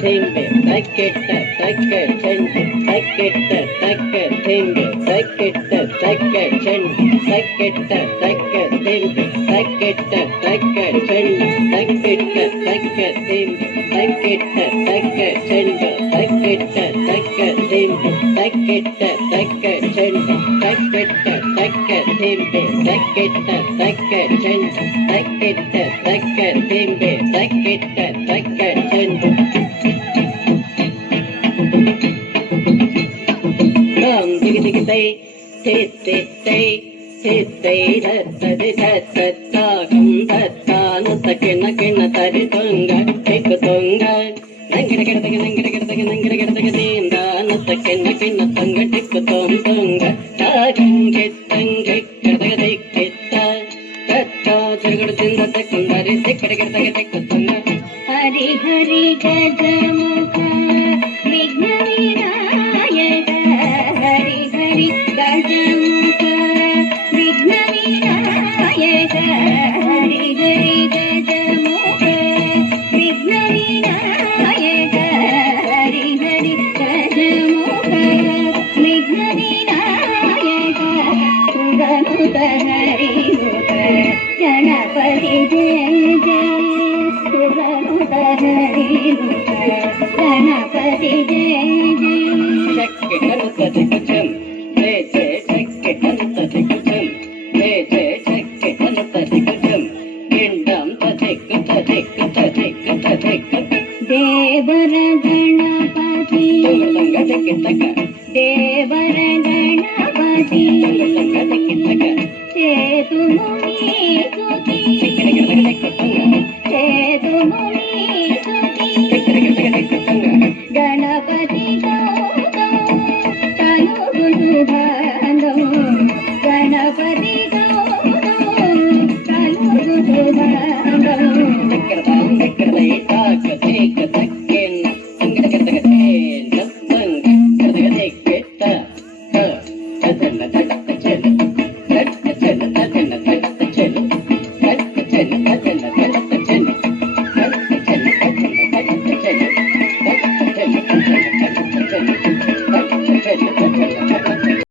Timbe, taketa, taka, chende, taketa, taka, timbe, taketa, taka, chende, taketa, taka, timbe, taketa, taka, chende, taketa, taka, timbe, taketa, taka, chende, taketa, taka, timbe, taketa, taka, chende, taketa, taka, timbe, taketa, taka, chende, taketa, taka, timbe, taketa, taka, chende. Diggy diggy day, hit it day, hit day, ta gum ta no takena kena tari tunga, take tunga, nangida get dinda, no takena kena tunga, take tunga, ta gum get ta, jagad dinda takundari, take tunga. Hari Hari Gajamukha Vigna Vinayaka Hari Hari Gajamukha Vigna Vinayaka Hari Hari Gajamukha Vigna Vinayaka Hari Hari Gajamukha Vigna Vinayaka Suganuta Hari Mukha Ganapati Jai Jai Suganuta Hari Mukha Ganapati Jai Jai Check it, hey, check it, kingdom, take. Devara Ganapati Devara